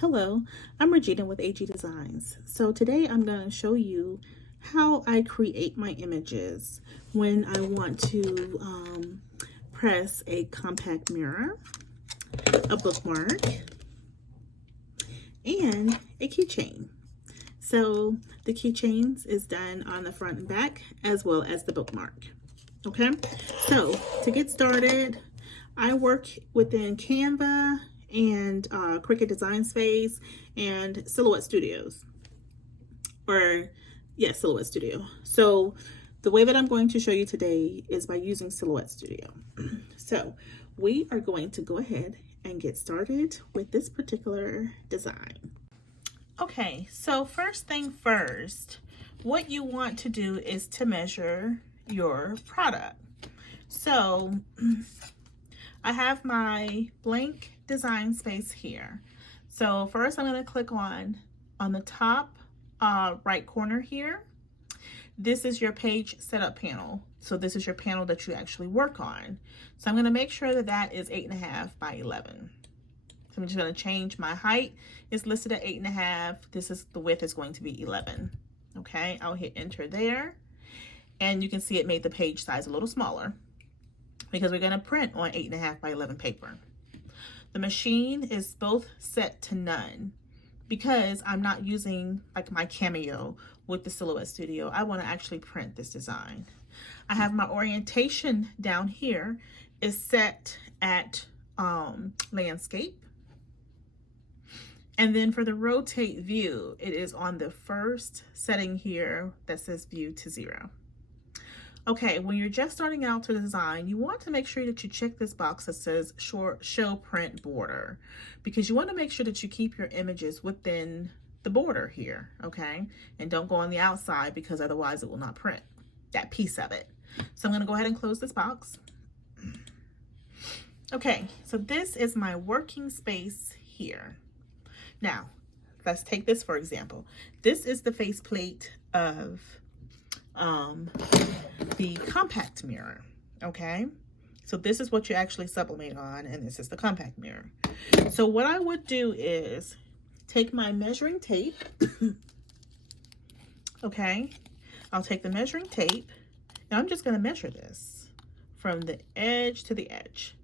Hello, I'm Regina with AG Designs. So today I'm going to show you how I create my images when I want to press a compact mirror, a bookmark, and a keychain. So the keychains is done on the front and back as well as the bookmark. Okay, so to get started, I work within Canva and Cricut Design Space and Silhouette Studios, Silhouette Studio. So the way that I'm going to show you today is by using Silhouette Studio. So we are going to go ahead and get started with this particular design. Okay, so first thing first, what you want to do is to measure your product. So I have my blank design space here. So first I'm going to click on the top right corner here. This is your page setup panel. So this is your panel that you actually work on. So I'm going to make sure that that is 8.5 by 11. So I'm just going to change my height. It's listed at 8.5. This is the width is going to be 11. Okay, I'll hit enter there. And you can see it made the page size a little smaller because we're going to print on 8.5 by 11 paper. The machine is both set to none because I'm not using like my Cameo with the Silhouette Studio. I want to actually print this design. I have my orientation down here is set at landscape. And then for the rotate view, it is on the first setting here that says view to 0. Okay, when you're just starting out to design, you want to make sure that you check this box that says show print border, because you want to make sure that you keep your images within the border here, okay? And don't go on the outside because otherwise it will not print that piece of it. So I'm going to go ahead and close this box. Okay, so this is my working space here. Now, let's take this for example. This is the faceplate of the compact mirror, okay? So this is what you actually sublimate on, and this is the compact mirror. So what I would do is take my measuring tape, okay? I'll take the measuring tape, and I'm just gonna measure this from the edge to the edge.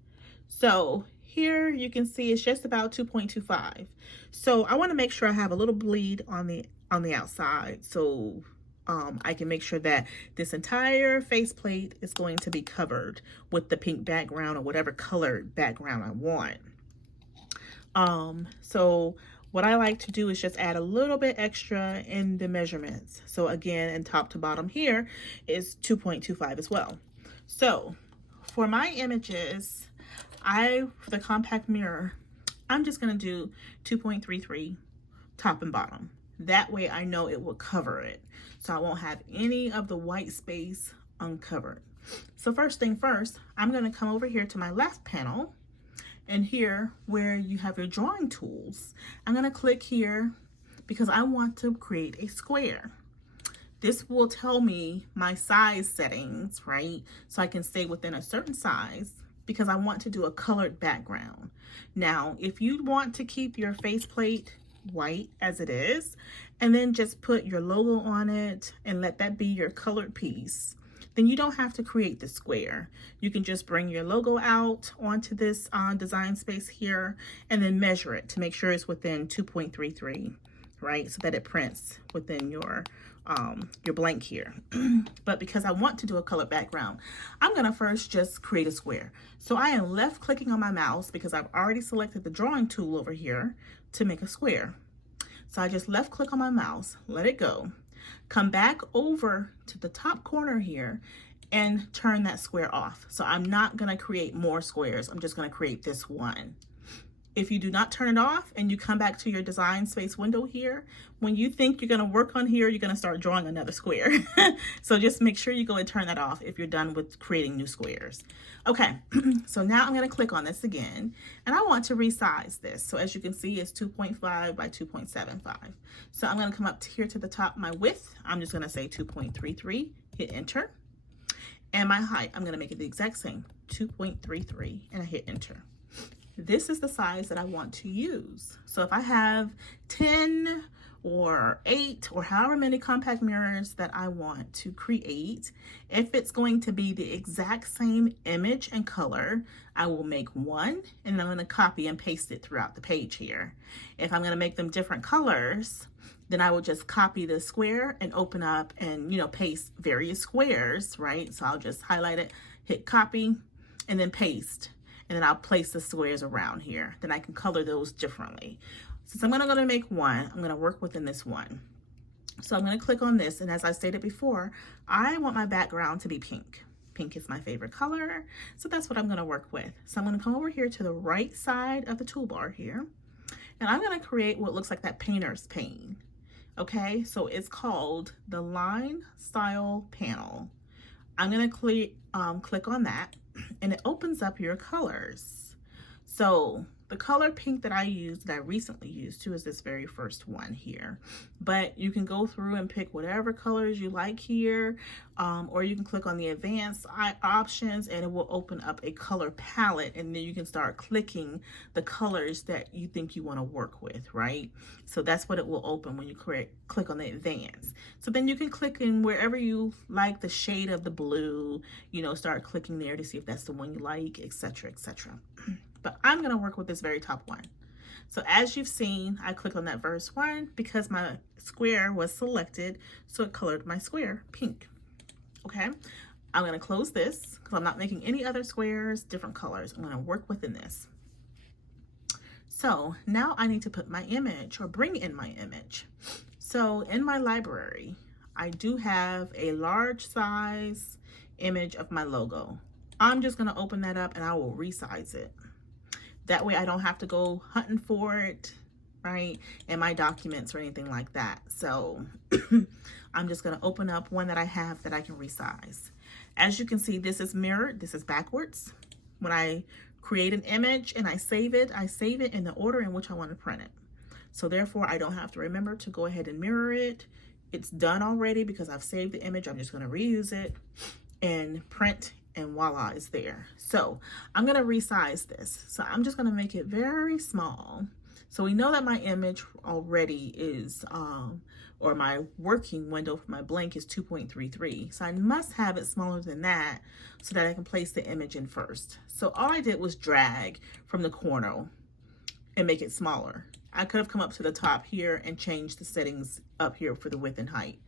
So here you can see it's just about 2.25. So I wanna make sure I have a little bleed on the outside, so I can make sure that this entire faceplate is going to be covered with the pink background or whatever colored background I want. So what I like to do is just add a little bit extra in the measurements. So again, and top to bottom here is 2.25 as well. So for my images, for the compact mirror, I'm just gonna do 2.33 top and bottom. That way I know it will cover it. So I won't have any of the white space uncovered. So first thing first, I'm gonna come over here to my left panel, and here where you have your drawing tools, I'm gonna click here because I want to create a square. This will tell me my size settings, right? So I can stay within a certain size because I want to do a colored background. Now, if you want to keep your faceplate white as it is, and then just put your logo on it and let that be your colored piece, then you don't have to create the square. You can just bring your logo out onto this design space here and then measure it to make sure it's within 2.33, right? So that it prints within your blank here. But because I want to do a color background, I'm gonna first just create a square. So I am left clicking on my mouse because I've already selected the drawing tool over here to make a square. So I just left click on my mouse, let it go, come back over to the top corner here and turn that square off. So I'm not gonna create more squares. I'm just gonna create this one. If you do not turn it off and you come back to your design space window here, when you think you're gonna work on here, you're gonna start drawing another square. So just make sure you go and turn that off if you're done with creating new squares. Okay, so now I'm gonna click on this again, and I want to resize this. So as you can see, it's 2.5 by 2.75. So I'm gonna come up here to the top, my width, I'm just gonna say 2.33, hit enter. And my height, I'm gonna make it the exact same, 2.33, and I hit enter. this is the size that I want to use. So if I have 10 or 8 or however many compact mirrors that I want to create, if it's going to be the exact same image and color, I will make one and I'm going to copy and paste it throughout the page here. If I'm going to make them different colors, then I will just copy the square and open up and, you know, paste various squares, right? So I'll just highlight it, hit copy, and then paste. And then I'll place the squares around here. Then I can color those differently. Since I'm gonna make one, I'm gonna work within this one. So I'm gonna click on this, and as I stated before, I want my background to be pink. Pink is my favorite color, so that's what I'm gonna work with. So I'm gonna come over here to the right side of the toolbar here, and I'm gonna create what looks like that painter's pane. Okay, so it's called the line style panel. I'm gonna click on that, and it opens up your colors. So the color pink that I used, that I recently used too, is this very first one here. But you can go through and pick whatever colors you like here, or you can click on the advanced options and it will open up a color palette, and then you can start clicking the colors that you think you want to work with, right? So that's what it will open when you click on the advanced. So then you can click in wherever you like the shade of the blue, you know, start clicking there to see if that's the one you like, etc., etc. But I'm going to work with this very top one. So as you've seen, I clicked on that first one because my square was selected, so it colored my square pink. Okay, I'm going to close this because I'm not making any other squares, different colors. I'm going to work within this. So now I need to put my image, or bring in my image. So in my library, I do have a large size image of my logo. I'm just going to open that up and I will resize it. That way I don't have to go hunting for it, right, in my documents or anything like that. So I'm just going to open up one that I have that I can resize. As you can see, this is mirrored. This is backwards. When I create an image and I save it in the order in which I want to print it. So therefore, I don't have to remember to go ahead and mirror it. It's done already because I've saved the image. I'm just going to reuse it and print, and voila, it's there. So I'm going to resize this. So I'm just going to make it very small. So we know that my image already is, or my working window for my blank is 2.33. So I must have it smaller than that so that I can place the image in first. So all I did was drag from the corner and make it smaller. I could have come up to the top here and changed the settings up here for the width and height.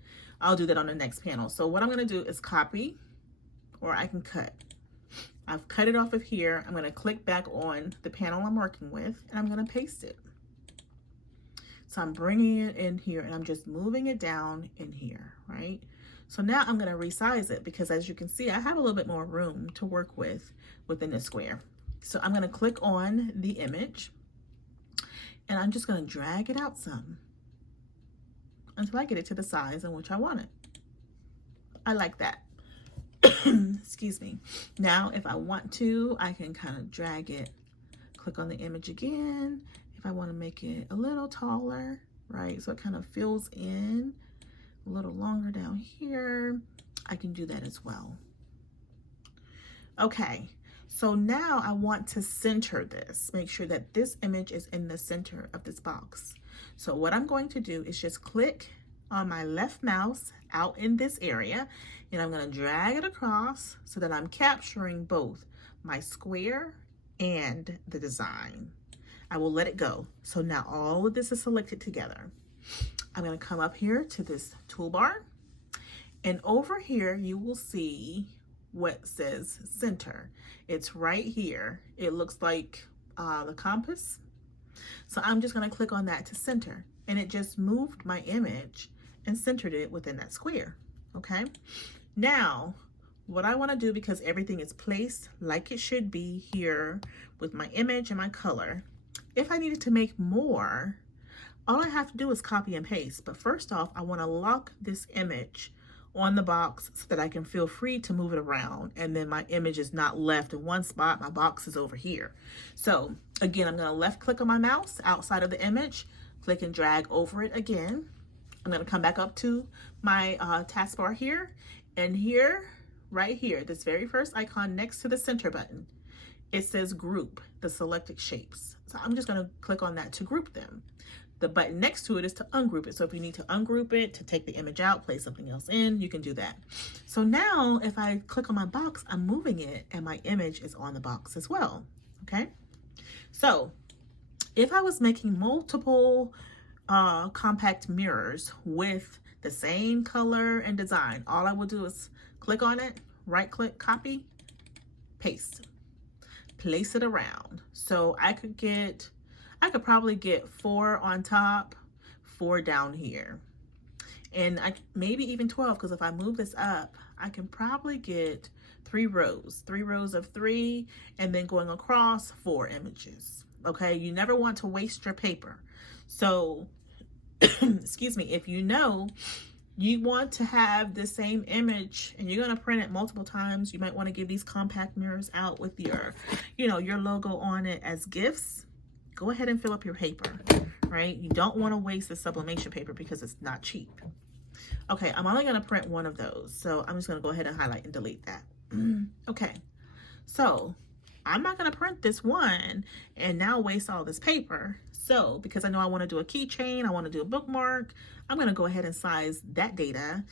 I'll do that on the next panel. So what I'm going to do is copy, or I can cut. I've cut it off of here. I'm going to click back on the panel I'm working with, and I'm going to paste it. So I'm bringing it in here and I'm just moving it down in here, right? So now I'm going to resize it because, as you can see, I have a little bit more room to work with within the square. So I'm going to click on the image and I'm just going to drag it out some until I get it to the size in which I want it. I like that. Excuse me. Now, if I want to, I can kind of drag it, click on the image again. If I want to make it a little taller, right? So it kind of fills in a little longer down here. I can do that as well. Okay. So now I want to center this, make sure that this image is in the center of this box. So what I'm going to do is just click on my left mouse out in this area, and I'm going to drag it across so that I'm capturing both my square and the design. I will let it go. So now all of this is selected together. I'm going to come up here to this toolbar, and over here you will see what says center. It's right here. It looks like the compass. So I'm just going to click on that to center, and it just moved my image and centered it within that square. Okay. Now, what I want to do, because everything is placed like it should be here with my image and my color, if I needed to make more, all I have to do is copy and paste. But first off, I want to lock this image on the box so that I can feel free to move it around, and then my image is not left in one spot, my box is over here. So again, I'm going to left click on my mouse outside of the image, click and drag over it again. I'm going to come back up to my taskbar here, and here, right here, this very first icon next to the center button, it says group the selected shapes. So I'm just going to click on that to group them. The button next to it is to ungroup it. So if you need to ungroup it, to take the image out, place something else in, you can do that. So now if I click on my box, I'm moving it and my image is on the box as well. Okay. So if I was making multiple compact mirrors with the same color and design, all I will do is click on it, right click, copy, paste, place it around. So I could probably get 4 on top, 4 down here, and maybe even 12, because if I move this up, I can probably get 3 rows of 3, and then going across 4 images. Okay, you never want to waste your paper. So excuse me, if you know you want to have the same image and you're going to print it multiple times, you might want to give these compact mirrors out with your, your logo on it as gifts. Go ahead and fill up your paper, right? You don't want to waste the sublimation paper because it's not cheap. Okay, I'm only going to print 1 of those. So I'm just going to go ahead and highlight and delete that. Okay, so I'm not going to print this one and now waste all this paper. So because I know I want to do a keychain, I want to do a bookmark, I'm going to go ahead and size that data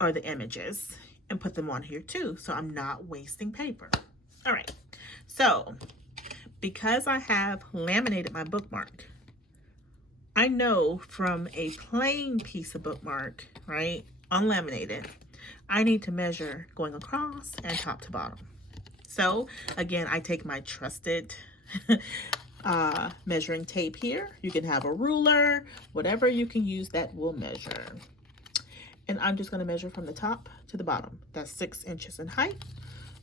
or the images and put them on here too. So I'm not wasting paper. All right, so because I have laminated my bookmark, I know from a plain piece of bookmark, right, unlaminated, I need to measure going across and top to bottom. So again, I take my trusted measuring tape here. You can have a ruler, whatever you can use that will measure. And I'm just going to measure from the top to the bottom. That's 6 inches in height.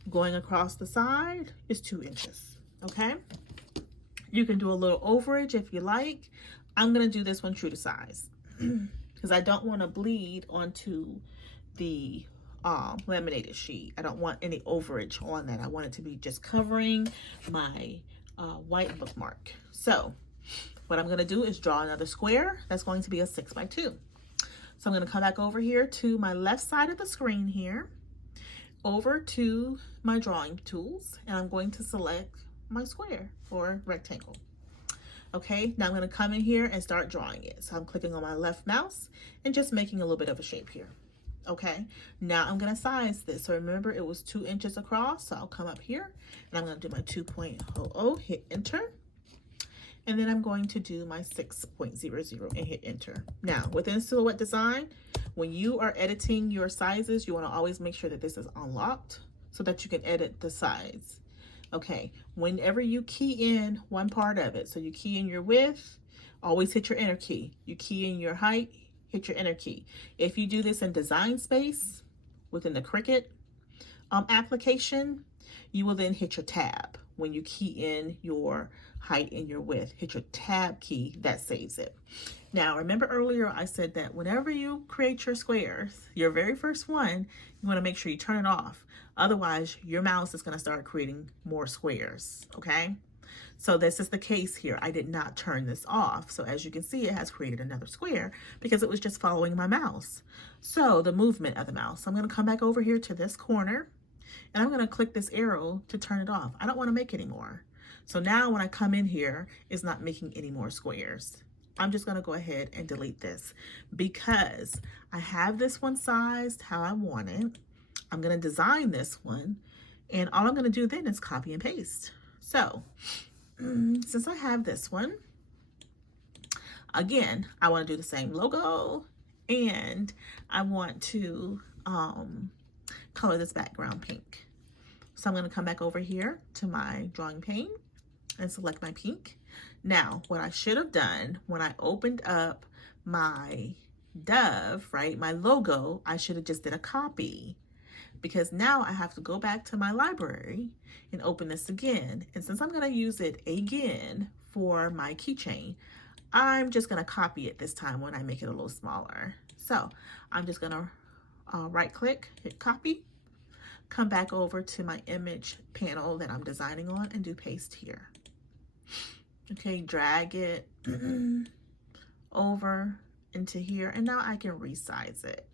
Going across the side is 2 inches. Okay, you can do a little overage if you like. I'm going to do this one true to size because I don't want to bleed onto the laminated sheet. I don't want any overage on that. I want it to be just covering my white bookmark. So what I'm going to do is draw another square that's going to be a 6 by 2. So I'm going to come back over here to my left side of the screen here, over to my drawing tools, and I'm going to select my square or rectangle. Okay, now I'm going to come in here and start drawing it. So I'm clicking on my left mouse and just making a little bit of a shape here. Okay, now I'm going to size this. So remember, it was 2 inches across. So I'll come up here and I'm going to do my 2.00, hit enter. And then I'm going to do my 6.00 and hit enter. Now within Silhouette Design, when you are editing your sizes, you want to always make sure that this is unlocked so that you can edit the size. Okay, whenever you key in one part of it, so you key in your width, always hit your enter key. You key in your height, hit your enter key. If you do this in Design Space within the Cricut application, you will then hit your tab. When you key in your height and your width, hit your tab key, that saves it. Now, remember earlier I said that whenever you create your squares, your very first one, you want to make sure you turn it off. Otherwise, your mouse is going to start creating more squares, okay? So this is the case here. I did not turn this off. So as you can see, it has created another square because it was just following my mouse. So the movement of the mouse. So I'm going to come back over here to this corner and I'm going to click this arrow to turn it off. I don't want to make any more. So now when I come in here, it's not making any more squares. I'm just going to go ahead and delete this because I have this one sized how I want it. I'm going to design this one and all I'm going to do then is copy and paste. So since I have this one, again, I want to do the same logo and I want to color this background pink. So I'm going to come back over here to my drawing pane and select my pink. Now, what I should have done when I opened up my dove, right, my logo, I should have just did a copy because now I have to go back to my library and open this again. And since I'm going to use it again for my keychain, I'm just going to copy it this time when I make it a little smaller. So I'm just going to right click, hit copy, come back over to my image panel that I'm designing on and do paste here. Okay, drag it over into here and now I can resize it.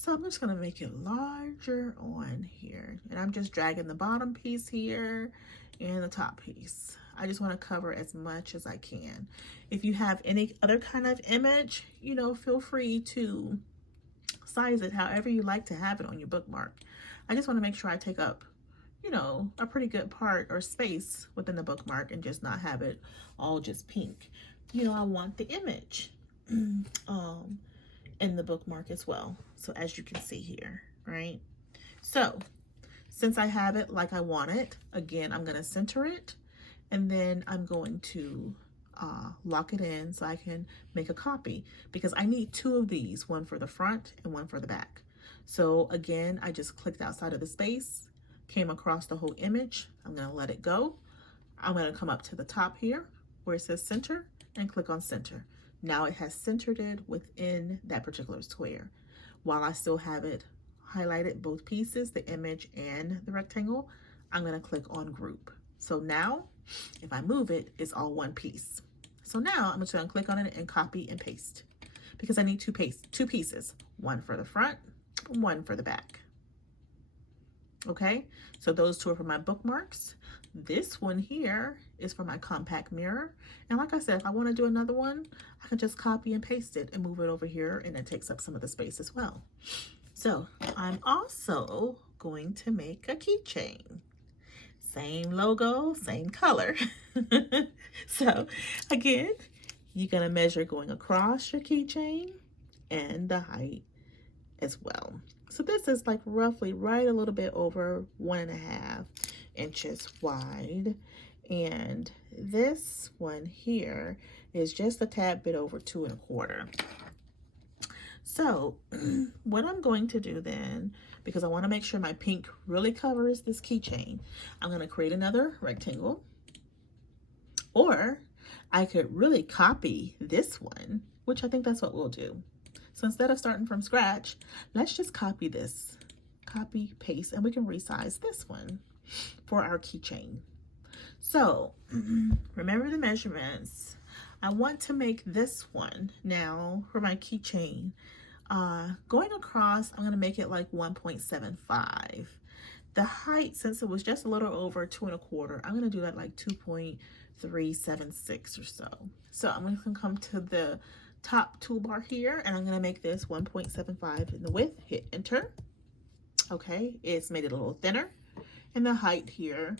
So I'm just gonna make it larger on here. And I'm just dragging the bottom piece here and the top piece. I just wanna cover as much as I can. If you have any other kind of image, you know, feel free to size it however you like to have it on your bookmark. I just wanna make sure I take up, you know, a pretty good part or space within the bookmark and just not have it all just pink. You know, I want the image in the bookmark as well. So as you can see here, right? So since I have it like I want it, again, I'm gonna center it and then I'm going to lock it in so I can make a copy because I need two of these, one for the front and one for the back. So again, I just clicked outside of the space, came across the whole image. I'm gonna let it go. I'm gonna come up to the top here where it says center and click on center. Now it has centered it within that particular square. While I still have it highlighted, both pieces, the image and the rectangle, I'm gonna click on group. So now, if I move it, it's all one piece. So now I'm just gonna click on it and copy and paste because I need two pieces, one for the front, one for the back. Okay, so those two are for my bookmarks. This one here is for my compact mirror. And like I said, if I want to do another one, I can just copy and paste it and move it over here and it takes up some of the space as well. So I'm also going to make a keychain. Same logo, same color. So again, you're going to measure going across your keychain and the height as well. So this is like roughly right a little bit over 1.5 inches wide. And this one here is just a tad bit over 2.25. So what I'm going to do then, because I want to make sure my pink really covers this keychain, I'm going to create another rectangle. Or I could really copy this one, which I think that's what we'll do. So instead of starting from scratch, let's just copy this, copy, paste, and we can resize this one for our keychain. So remember the measurements. I want to make this one now for my keychain. Going across, I'm gonna make it like 1.75. The height, since it was just a little over 2.25, I'm gonna do that like 2.376 or so. So I'm gonna come to the top toolbar here and I'm gonna make this 1.75 in the width, hit enter. Okay, it's made it a little thinner. And the height here,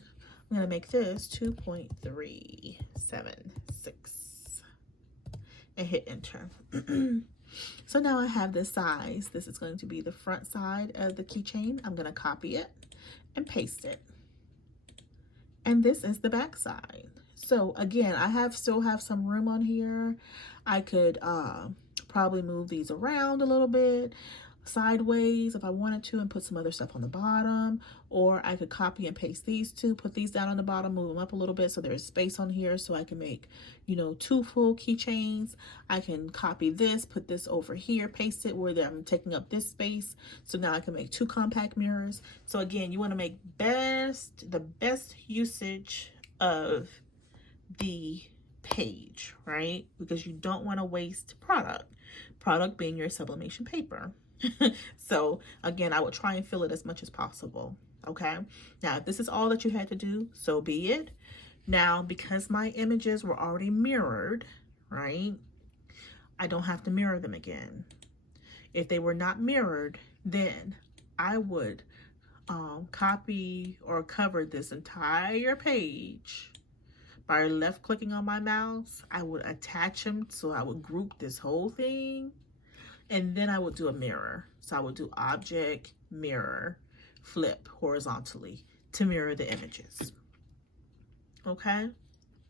I'm gonna make this 2.376 and hit enter. So now I have this size. This is going to be the front side of the keychain. I'm gonna copy it and paste it. And this is the back side. So again, I still have some room on here. I could probably move these around a little bit sideways if I wanted to and put some other stuff on the bottom, or I could copy and paste these two, put these down on the bottom, move them up a little bit so there's space on here so I can make, you know, 2 full keychains. I can copy this, put this over here, paste it where I'm taking up this space. So now I can make 2 compact mirrors. So again, you want to make the best usage of the page, right? Because you don't want to waste product being your sublimation paper. So again, I would try and fill it as much as possible. Okay, now if this is all that you had to do, so be it. Now, because my images were already mirrored, right, I don't have to mirror them again. If they were not mirrored, then I would copy or cover this entire page by left clicking on my mouse. I would attach them, so I would group this whole thing, and then I would do a mirror. So I would do object, mirror, flip horizontally to mirror the images. Okay,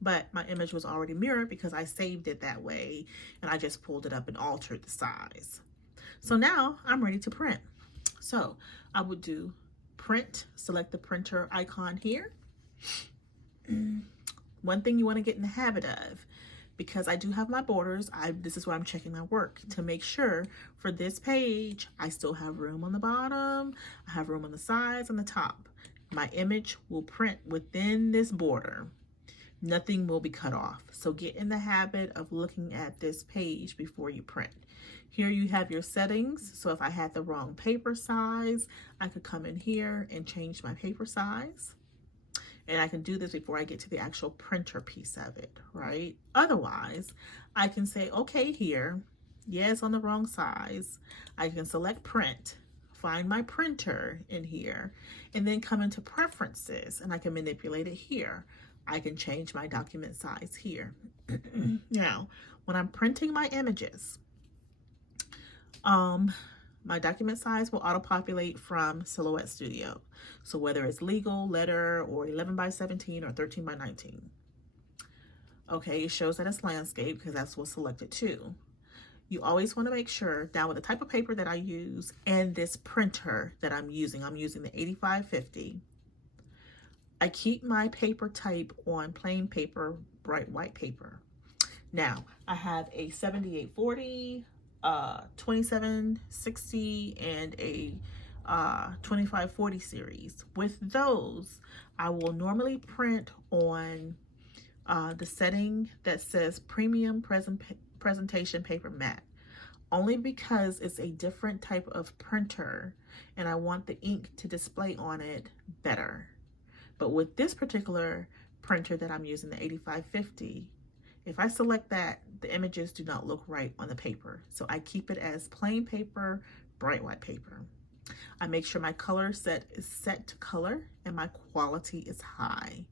but my image was already mirrored because I saved it that way and I just pulled it up and altered the size. So now I'm ready to print. So I would do print, select the printer icon here. One thing you want to get in the habit of, because I do have my borders, this is where I'm checking my work to make sure for this page, I still have room on the bottom, I have room on the sides and the top. My image will print within this border. nothing will be cut off. So get in the habit of looking at this page before you print. Here you have your settings. So if I had the wrong paper size, I could come in here and change my paper size. And I can do this before I get to the actual printer piece of it, right? Otherwise, I can say, okay, here, it's on the wrong size. I can select print, find my printer in here, and then come into preferences, and I can manipulate it here. I can change my document size here. Now, when I'm printing my images, my document size will auto-populate from Silhouette Studio. So whether it's legal, letter, or 11 by 17 or 13 by 19. Okay, it shows that it's landscape because that's what's selected too. You always want to make sure, now with the type of paper that I use and this printer that I'm using the 8550. I keep my paper type on plain paper, bright white paper. Now, I have a 7840, 2760, and a 2540 series. With those, I will normally print on the setting that says Premium Presentation Paper Matte, only because it's a different type of printer and I want the ink to display on it better. But with this particular printer that I'm using, the 8550, if I select that, the images do not look right on the paper. So I keep it as plain paper, bright white paper. I make sure my color set is set to color and my quality is high.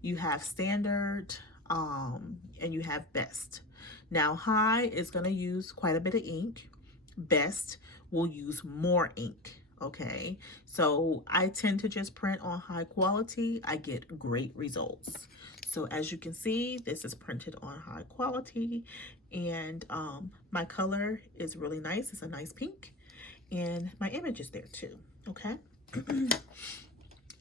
You have standard and you have best. Now high is going to use quite a bit of ink. Best will use more ink. Okay, so I tend to just print on high quality. I get great results. So as you can see, this is printed on high quality, and my color is really nice. It's a nice pink, and my image is there too. Okay,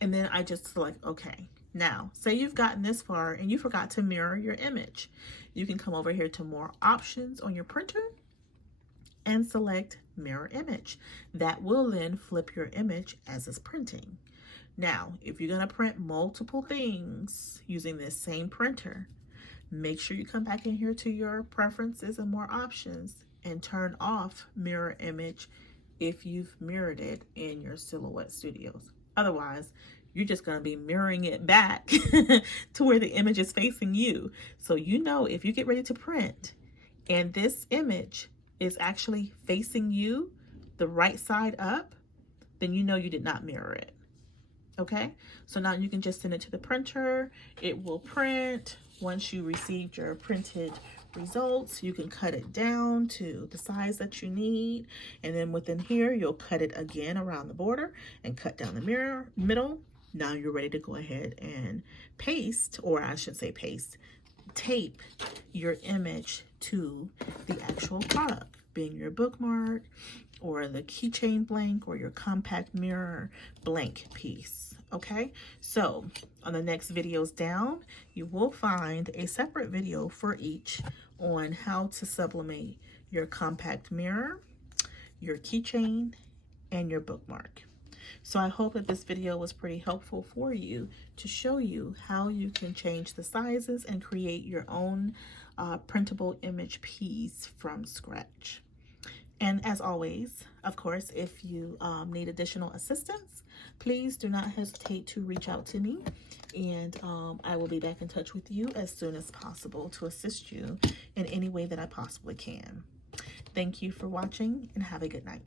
and then I just select okay. Now, say you've gotten this far and you forgot to mirror your image. You can come over here to more options on your printer and select mirror image. That will then flip your image as it's printing. Now, if you're going to print multiple things using this same printer, make sure you come back in here to your preferences and more options and turn off mirror image if you've mirrored it in your Silhouette Studios. Otherwise, you're just going to be mirroring it back to where the image is facing you. So you know, if you get ready to print and this image is actually facing you the right side up, then you know you did not mirror it. Okay, so now you can just send it to the printer. It will print. Once you received your printed results, you can cut it down to the size that you need, and then within here you'll cut it again around the border and cut down the middle. Now you're ready to go ahead and paste, or I should say paste, tape your image to the actual product, being your bookmark or the keychain blank or your compact mirror blank piece. Okay, so on the next videos down, you will find a separate video for each on how to sublimate your compact mirror, your keychain, and your bookmark. So I hope that this video was pretty helpful for you to show you how you can change the sizes and create your own printable image piece from scratch. And as always, of course, if you need additional assistance, please do not hesitate to reach out to me, and I will be back in touch with you as soon as possible to assist you in any way that I possibly can. Thank you for watching, and have a good night.